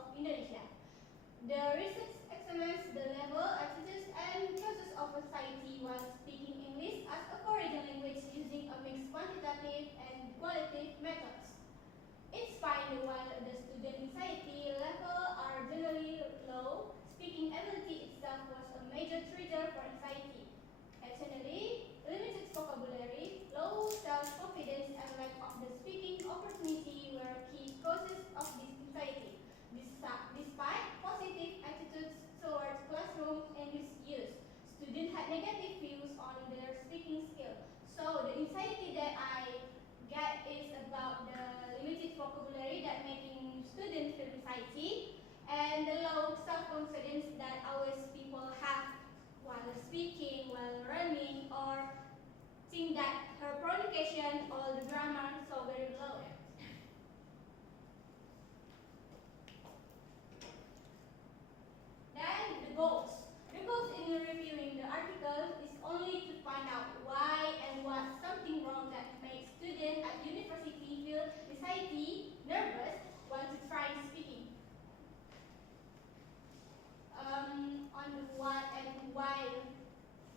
of Indonesia. The research examines the level, attitudes, and causes of anxiety while speaking English as a foreign language using a mixed quantitative and qualitative methods. It finds while the student anxiety level are generally low, speaking ability itself was a major trigger for anxiety. Additionally, limited vocabulary, low self-confidence, and lack of the speaking opportunity were key causes of this anxiety. Despite positive attitudes towards classroom English use, students had negative views on their speaking skill. So the anxiety that I get is about the limited vocabulary that making students feel anxiety, and the low self-confidence that always people have while speaking, while running, or think that her pronunciation or the grammar so very low. Then the goals. The goals in reviewing the article is only to find out why and what's something wrong that makes students at university feel anxiety, nervous, while to try speaking. On the what and why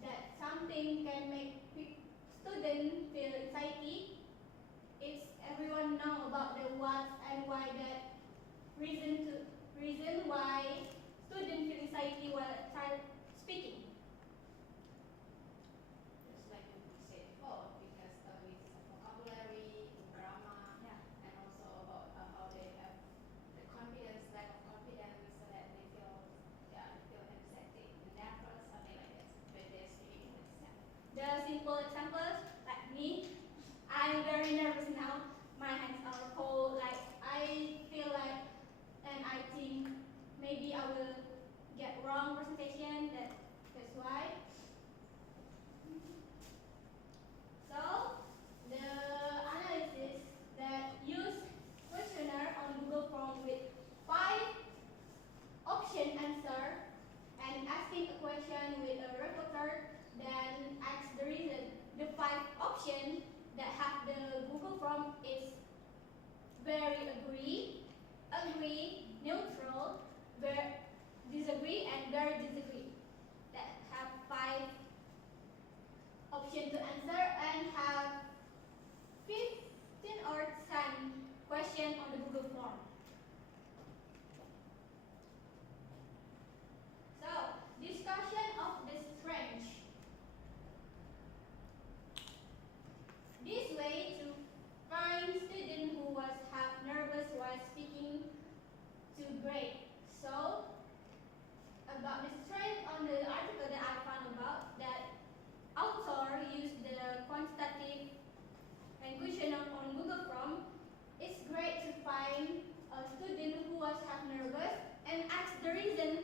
that something can make students feel anxiety. It's everyone know about the what and why that reason why students feel anxiety while try speaking. Just like we said before, because with vocabulary, grammar, and also about how they have the confidence, lack of confidence, so that they feel anxiety, nervous, something like that when they're speaking English. The simple examples, like me, I'm very nervous now. My hands are cold, like I feel like, and I think maybe I will get wrong presentation, that's why. So, the analysis that use questionnaire on Google Form with 5 option answer and asking a question with a reporter, then ask the reason. The 5 options that have the Google Form is very agree, neutral, very disagree, and very disagree. That have 5 options to answer and have 15 or 10 questions on the Google Form. So, discussion of the strength. This way to find student who was half nervous while speaking to grade. So, about the strength on the article that I found about, that author used the quantitative and questionnaire on Google Form. It's great to find a student who was half nervous and ask the reason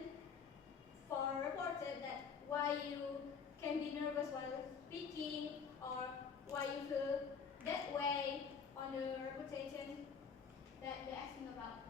for reported that why you can be nervous while speaking or why you feel that way on the reputation that they're asking about.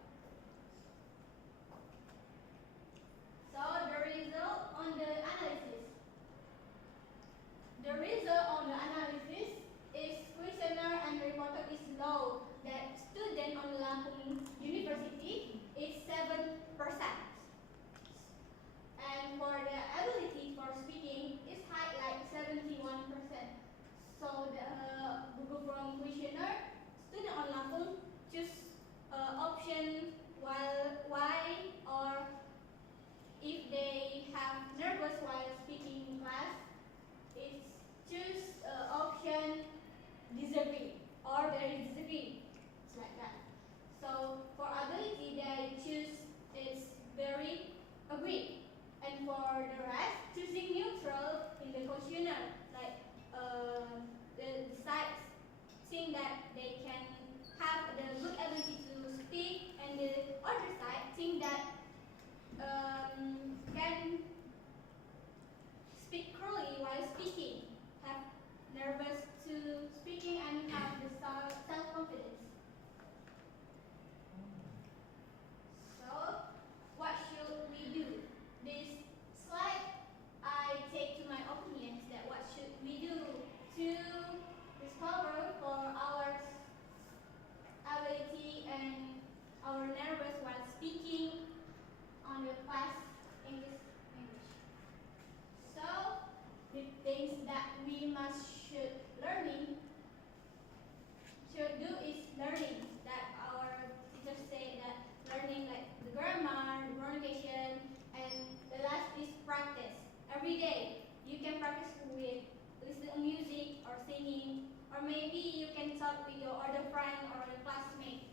talk with your other friend or your classmate.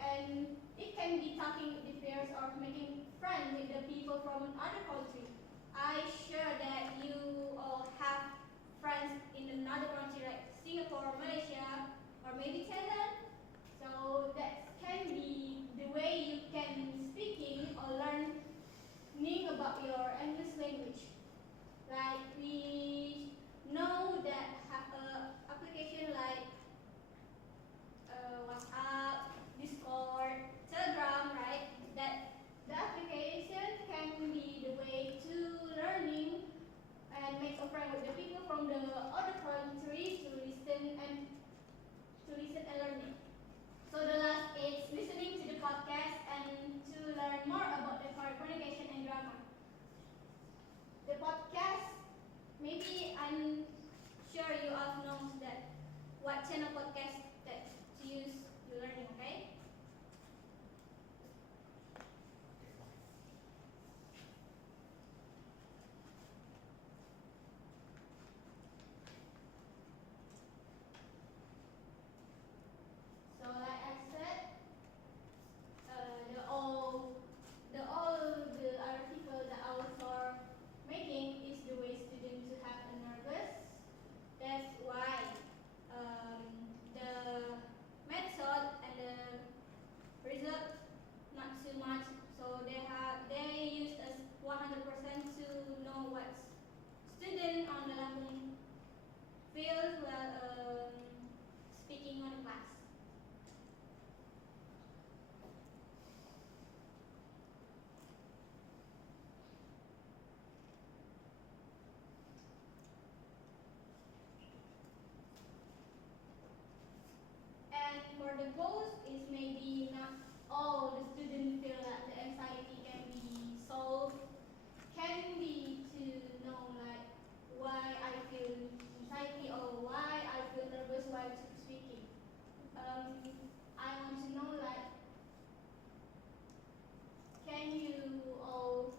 And it can be talking with the peers or making friends with the people from other country. I sure that you all have friends in another country like Singapore, Malaysia, or maybe Thailand. So that can be the way you can speaking or learning about your English language. Like we know that have a application like WhatsApp, Discord, Telegram, right? That the application can be the way to learning and make a friend with the people from the other countries to listen and learning. So the last is listening to the podcast and to learn more about the communication and grammar. The podcast, maybe I'm sure you all know that what channel podcast that to use to learning, okay? So like I said, the article that I was making is the way students to have a nervous. That's why the method and the result not too much. So they used as 100% to know what student on the Lampung feel while speaking on the class. And for the goals is maybe not all the students feel that the anxiety can be solved. Can be to know like why I feel anxiety or why I feel nervous while speaking. I want to know like can you all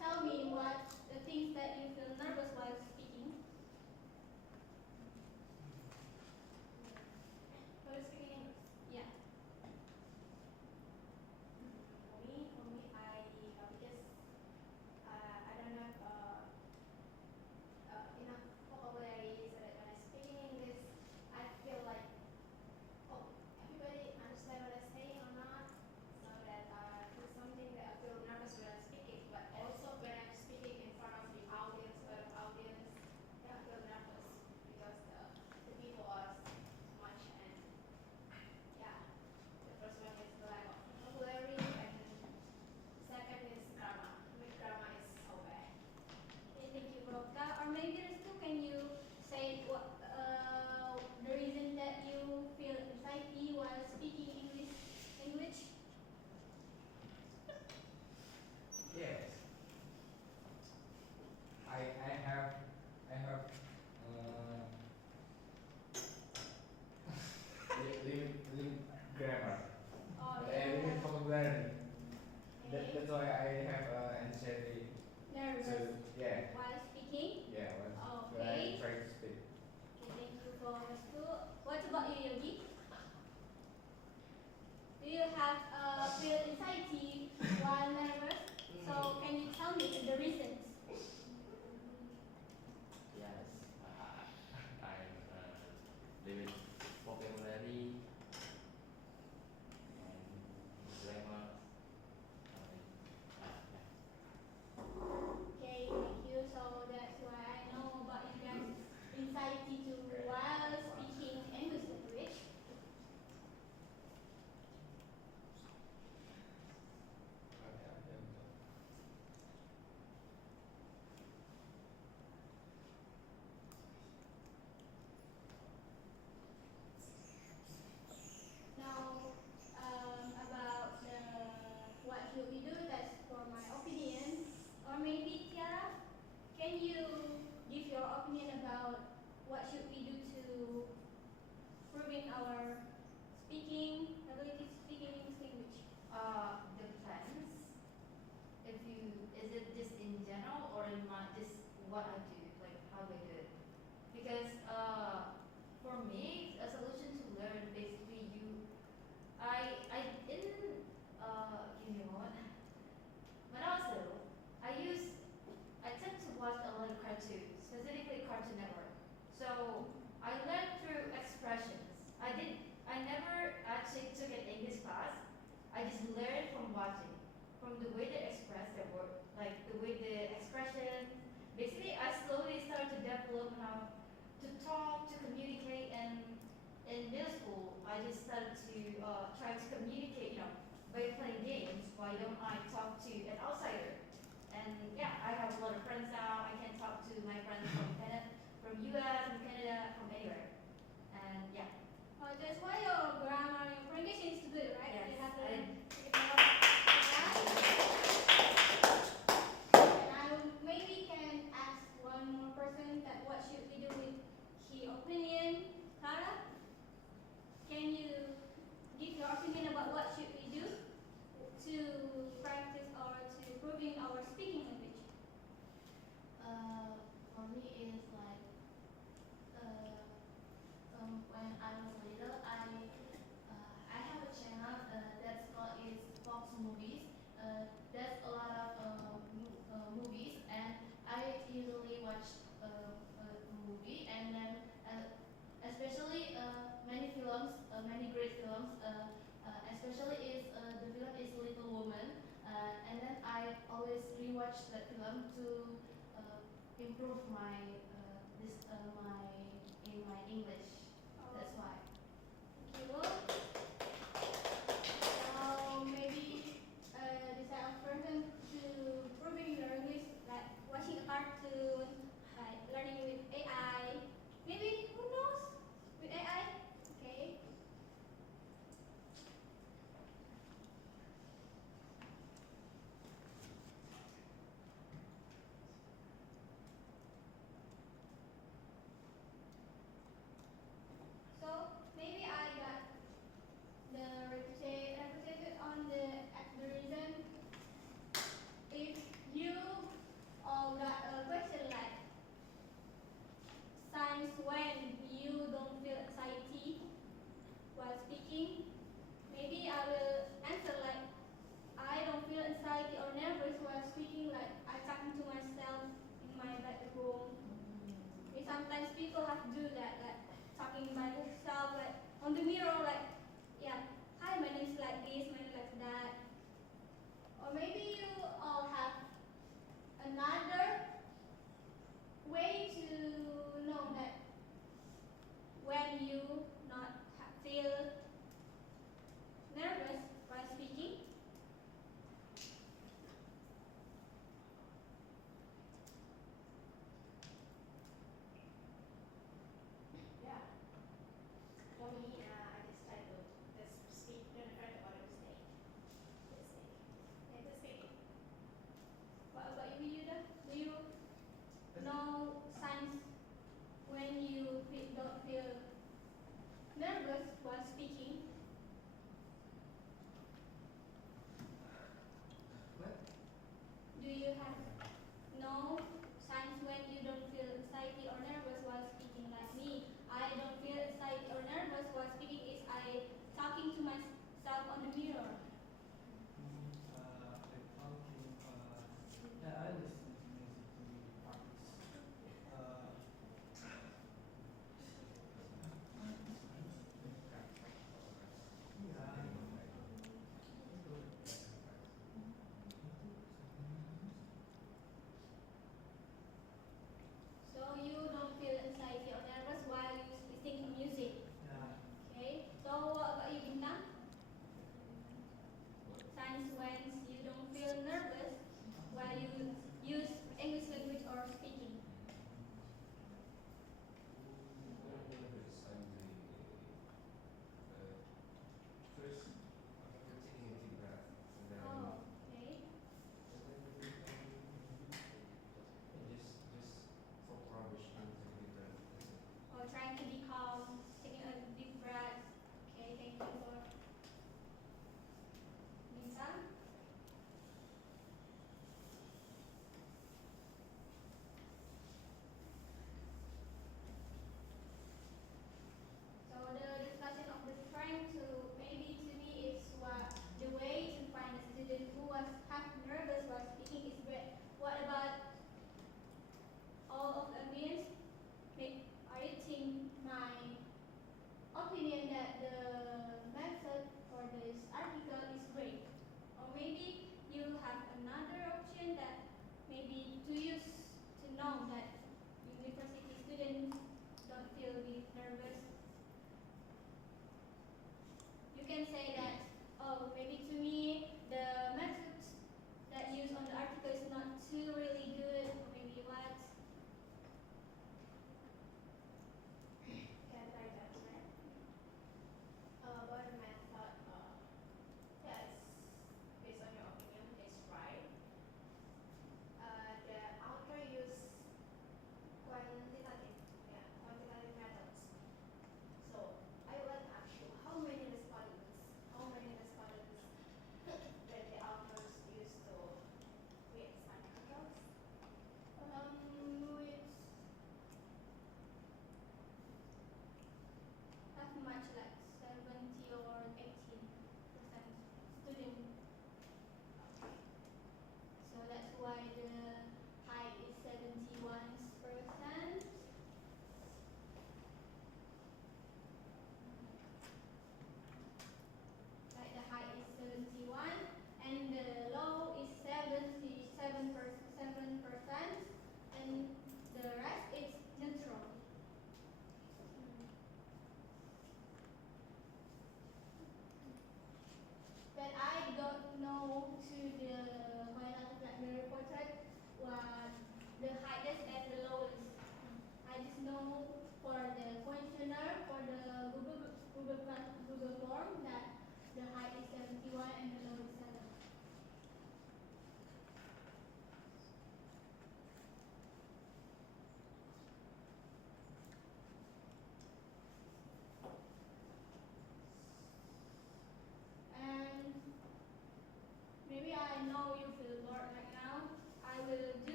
tell me what the things that you feel nervous while speaking? While speaking English. Yeah. For me, because I don't have enough vocabulary so that when I speak in English, I feel like, oh, everybody I just learn from watching, from the way they express their word, like the way the expression. Basically, I slowly started to develop how to talk, to communicate, and in middle school, I just started to try to communicate, by playing games. Why don't I talk to an outsider? And yeah, I have a lot of friends now. I can talk to my friends from Canada, from US, from Canada, from anywhere. And yeah. Oh, that's why your grammar, your pronunciation is good, right? Yes, You have I- to and I maybe can ask one more person that what should we do with his opinion. Clara, can you give your opinion about what should we do to practice or to improving our speaking language? For me is like when I was little, I have a channel that's called is Fox Movies. There's a lot of movies, and I usually watch a movie, and then especially many films, many great films. Especially is the film is Little Woman, and then I always rewatch that film to improve my my English. That's why. Thank you. So maybe this type of person to improving your English, like watching a cartoon, like learning with AI. Maybe who knows with AI? Okay. So maybe I got the represented on the reason. If you all got a question like signs when you don't feel anxiety while speaking, maybe I will answer like I don't feel anxiety or nervous while speaking, like I'm talking to myself in my bedroom. Sometimes people have to do that, like talking by themselves, like on the mirror, like, yeah, hi, my name is like this, my name is like that. Or maybe you all have another way to know that when you not feel nervous while speaking. Yeah. For me, I just try to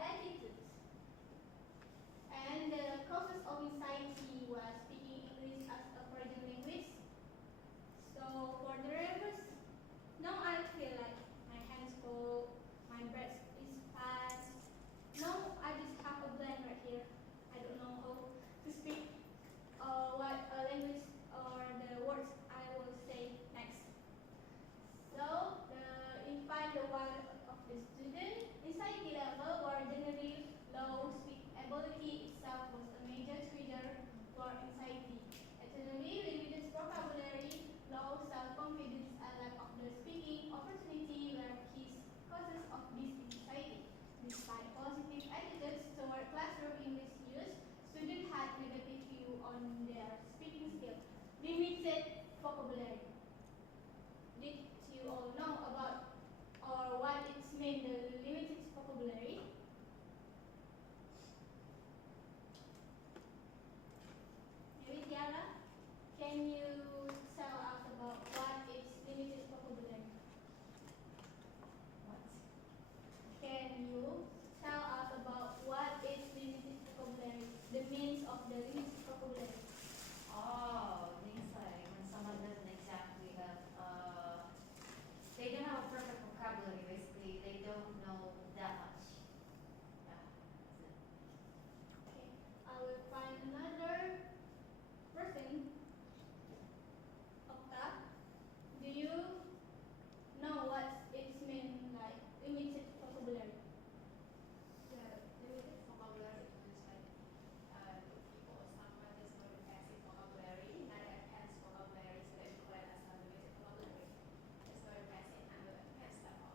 attitudes. And the causes of anxiety was speaking English as a foreign language. So for the reverse, now I feel like my hands cold, my breath is fast. Now I just have a blank right here. I don't know how to speak what language or the words I will say next. So in find the one of the student, anxiety level were generally low. Speak ability itself was a major trigger for anxiety. Additionally, limited vocabulary, low self-confidence, and lack of the speaking opportunity were key causes of this anxiety. Despite positive attitudes toward classroom English use, students had negative view on their speaking skill. Limited vocabulary. Did you all know about or what it means the limited vocabulary? Maybe Tiara, can you tell us about what is limited vocabulary? What? Can you tell us about what is limited vocabulary? The means of the limited vocabulary. Oh, means like when someone doesn't exactly have, they don't have a perfect vocabulary, basically. They don't know that much. Yeah, that's it. Okay, I will find another person. Okta, do you know what it means like limited vocabulary? Yeah, limited vocabulary means like people, someone does not have passive vocabulary, not advanced vocabulary, so that we call it as a limited vocabulary. It's not passive and the advanced level.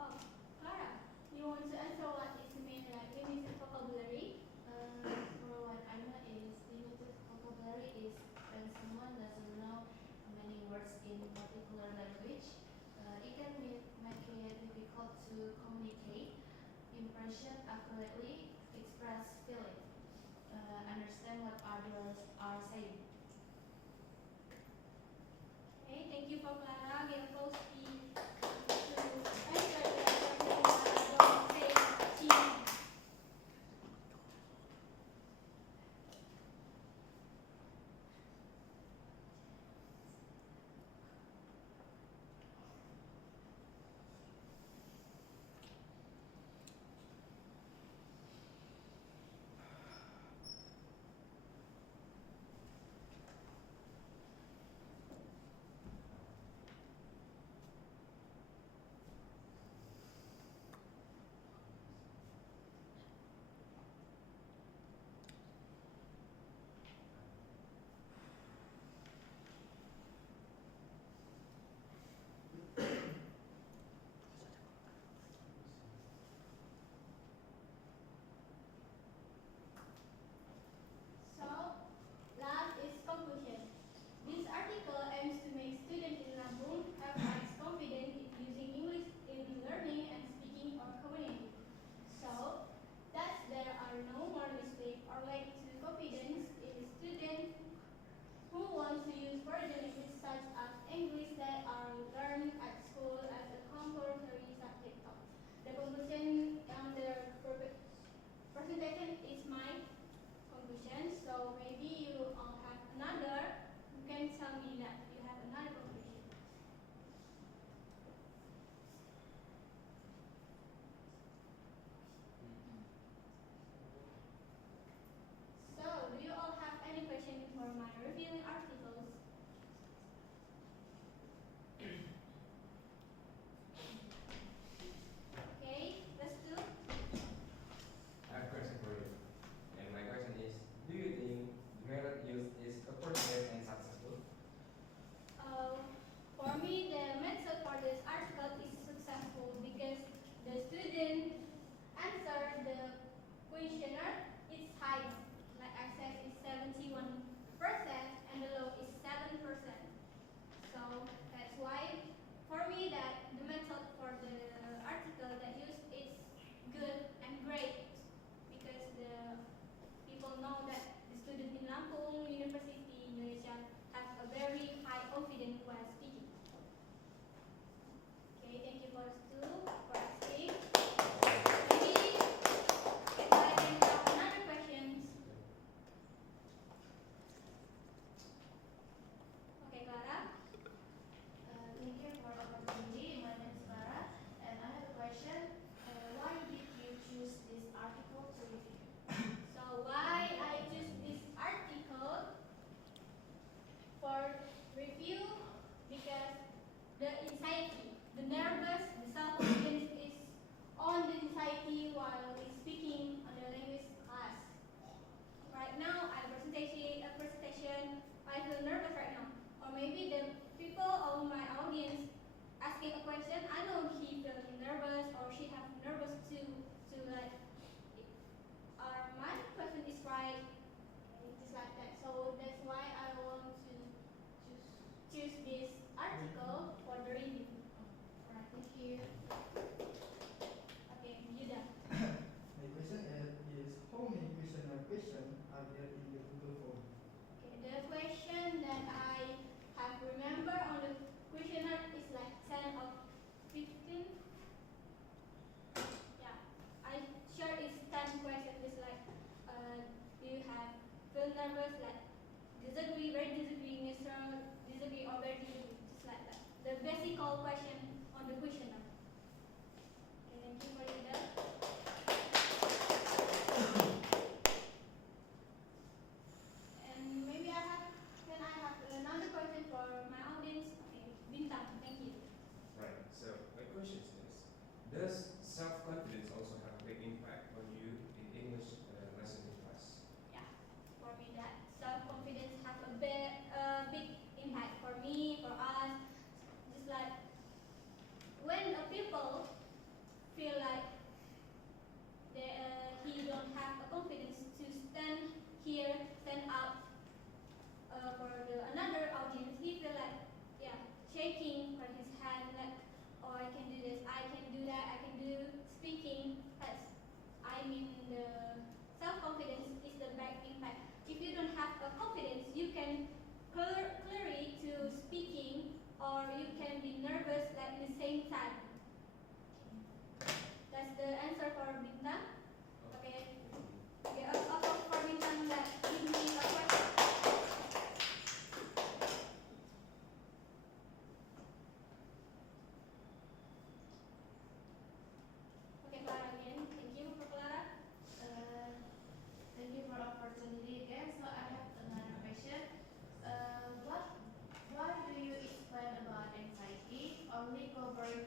Oh, Clara, you want to answer what it means like limited vocabulary? For what I know is limited vocabulary is when someone doesn't know many words in particular language. It can make it difficult to communicate, impression accurately, express feeling, understand what others are saying. Okay, thank you for Clara. We are close to answer the question about say achievement.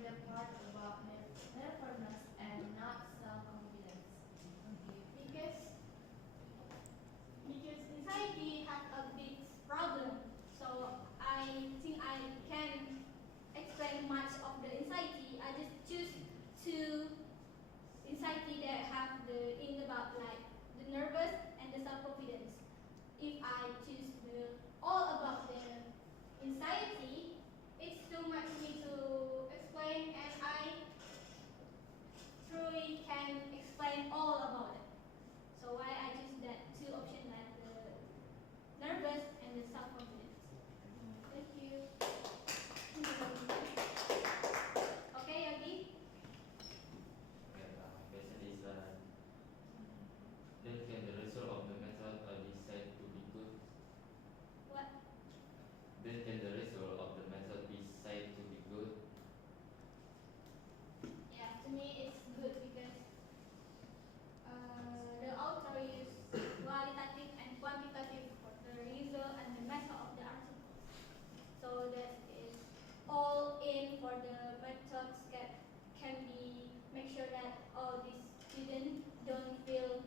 the part about nervousness and not self-confidence? Because anxiety has a big problem. So I think I can explain much of the anxiety. I just choose two anxiety that have the in about like the nervous and the self-confidence. If I choose the all about the anxiety, it's too much for me to explain, and I truly can explain all about it. So why I choose that two options like the nervous and the self-confidence. Thank you. Okay, Yogi? Okay, question is then can the result of the method decide to be good? What? Then can the result of the method decide to be good? Yeah, to me it's good because the author used qualitative and quantitative for the result and the method of the article. So that is all in for the methods that can be make sure that all these students don't feel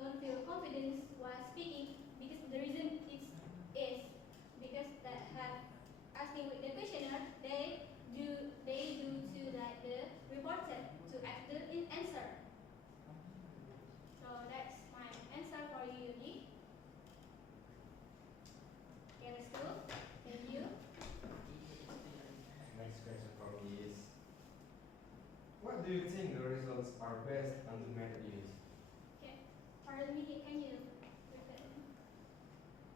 don't feel confidence while speaking, because the reason is because that have asking with the questionnaire they do to like the reporter to ask the answer. So that's my answer for you, Yudi. Okay, let's go. Thank you. Next question for me is, what do you think the results are based on the method used? Okay, pardon me, can you repeat?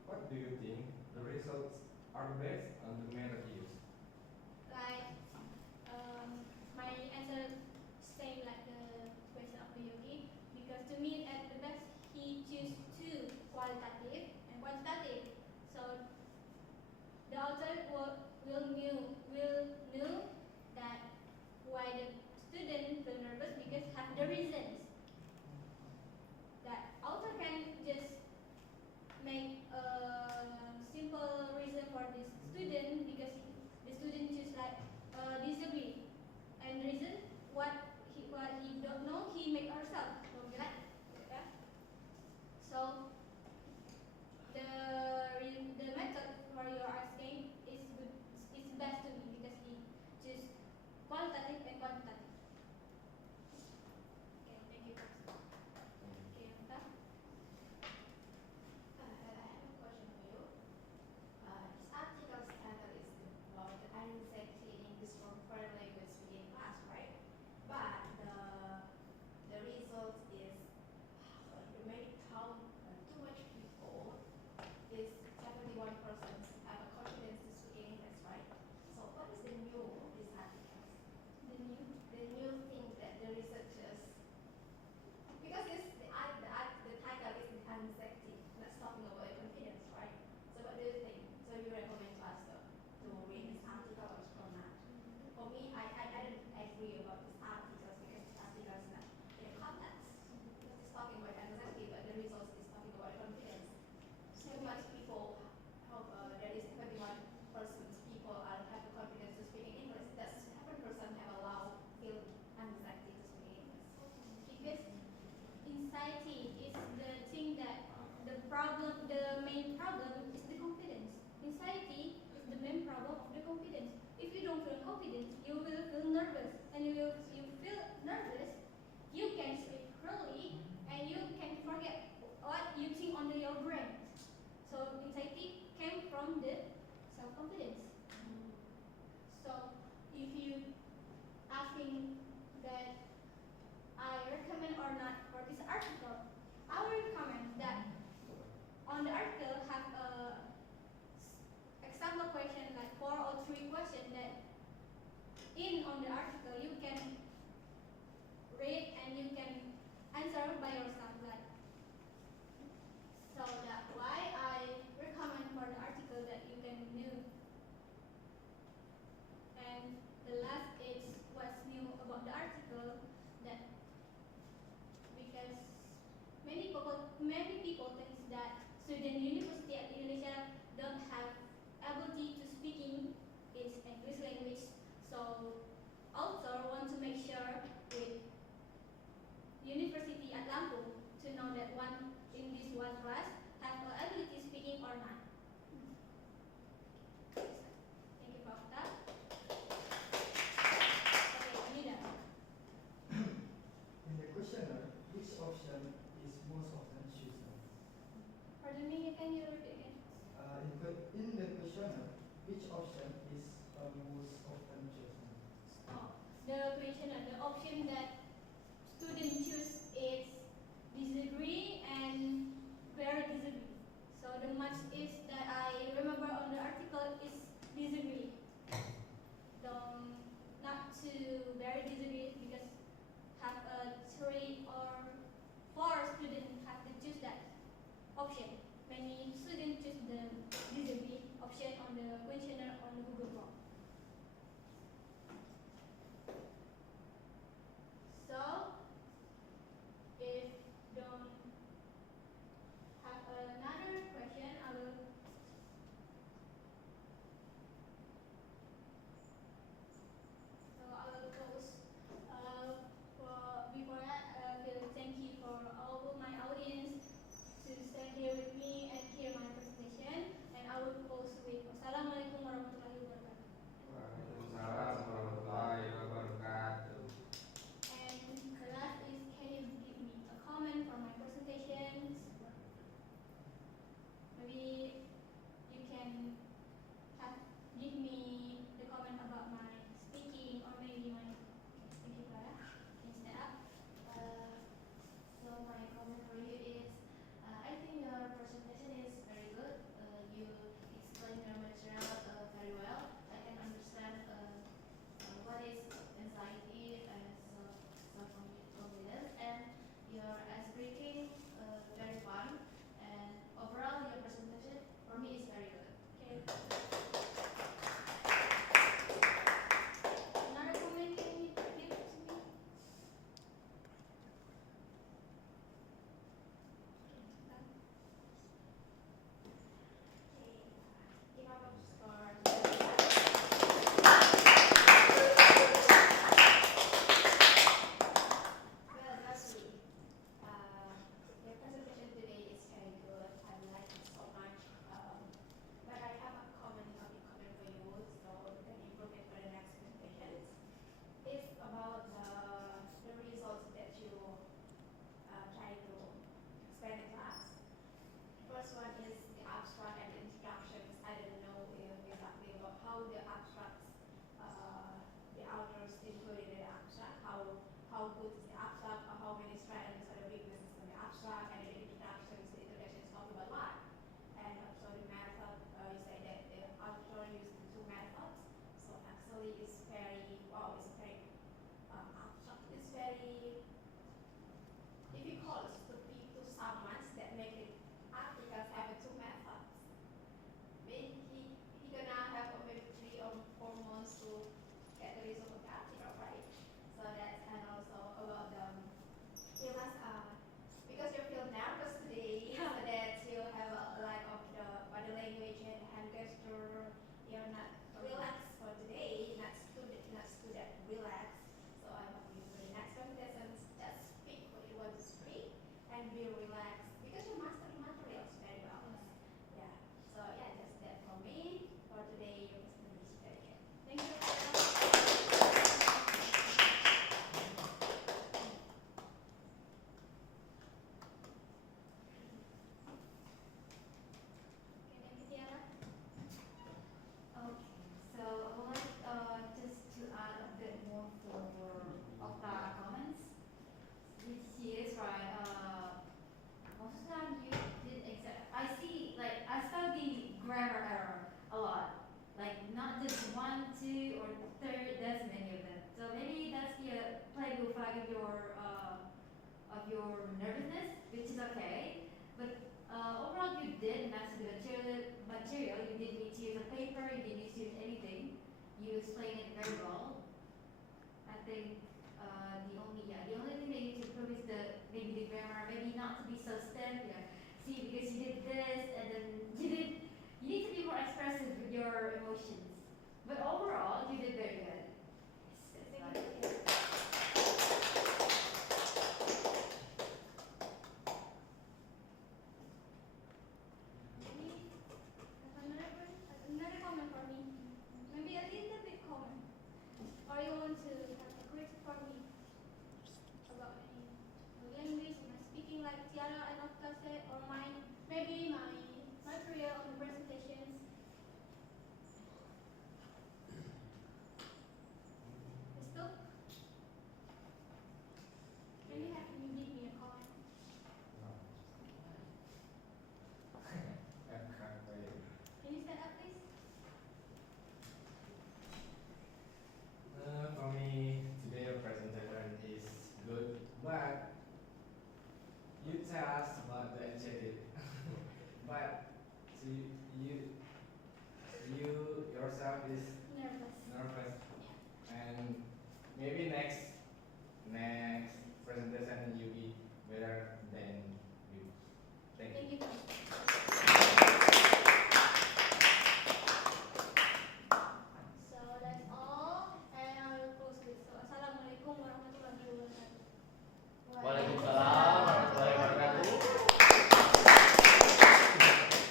What do you think the results are based on the method used? Like my answer same like the question of the Yogi, because to me at the best he choose two, qualitative and quantitative. So the author will knew that why the student feel nervous because have the reasons. That author can just make a simple reason for this student because the student choose like disability, and reason what he don't know he make ourselves. So like yeah. So the method for your asking is good, is best to me because he choose qualitative and quantitative. Okay, thank you. Okay, Anta. I have a question for you. This article's title is about the anxiety in English for foreign language speaking class, right? But the result is the many count too much people is 71% have a confidence to speak English, right? So what is the new of this article? The new. The new thing that the researchers, because the title is the anxiety, that's talking about confidence, right? So what do you think? So you recommend to us to read this article or not? For me, I don't agree about this article because this article is not in the context. Because it's talking about anxiety, but the results is talking about confidence. Too much people have, there is 21% people are have the confidence to speak in English. That's 7% have allowed feel anxiety to speak English. Because anxiety is the thing that the main problem is the confidence. Anxiety is the main problem of the confidence. If you don't feel confident, you will feel nervous, and you feel nervous, you can speak clearly, and you can forget what you think under your brain. So anxiety came from the self-confidence. So if you asking that I recommend or not for this article, I will recommend that on the article have a example question like 4 or 3 questions that in on the article you can read and you can answer by yourself, like. So that's why I recommend for the article that you can know one class have ability speaking or not? Thank you for that. Okay, Amida. In the questionnaire, which option is most often chosen? Pardon me, can you repeat again? In the questionnaire, which option is most often chosen? Oh, the question, the option that student choose is disagree and very disagree. So the much is that I remember on the article is disagree. Not to very disagree because have a 3 or 4 students have to choose that option. Many students choose the disagree option on the questionnaire on the Google Form. So if don't have another question, I will. So I will close. Before that, will thank you for all my audience to stay here with me and hear my presentation. And I will close with Wassalamualaikum warahmatullahi wabarakatuh. Waalaikumsalam warahmatullahi wabarakatuh. And the last is, can you give me a comment for my presentations? Maybe you can give me the comment about my speaking or maybe my. Thank you, Clara. Can you stand up? So my comment for you is, I think your presentation is very good. You explain your material very well. I can understand what is anxiety and self-confidence, and your ice breaking very fun. And overall, your presentation for me is very good. Okay. Another comment can you give to me? Give up a score. Well, Zelfi, your presentation today is very good. I like it so much. But I have a comment for you, so you can improve it for the next presentations. It's about the results that you try to explain in class. First one is the abstract and the instructions. I don't know exactly about how the abstracts, the authors included in the abstract, how good is the abstract, or how many strengths or the weaknesses in the abstract, and the introductions, the introduction is talking about what. And also the method, you say that the author used the 2 methods. So actually it's very, wow, it's very abstract. It's very difficult to be to someone that make it articles have 2 methods. Maybe he gonna have maybe 3 or 4 months to get the result of the article, right? So that's, and also about the you must because you feel nervous today, so that you have a lack of the body language and hand gesture. You're not relaxed for today, not student relax. So I hope you for the next presentations just speak what you want to speak and be relaxed because you master the materials very well. Yeah. So yeah, just that for me. For today, your presentation is very good. Thank you. Okay, thank you, Tiara. Okay, so I would like just to add a bit more for Okta comments, which is right. Most of the time you did exact. I see, like I study grammar error a lot, like not just 1, 2, or 3. There's many of them. So maybe that's the playbook of your nervousness, which is okay. But overall, you did master the material. You didn't need to use a paper. You didn't need to use anything. You explained it very well. I think the only thing that you need to improve is maybe the grammar. Maybe not to be so stiff. Yeah. See, because you did this, and then you need to be more expressive with your emotions. But overall, you did very good. Yes, Thank you. podcast or mine, maybe my career on the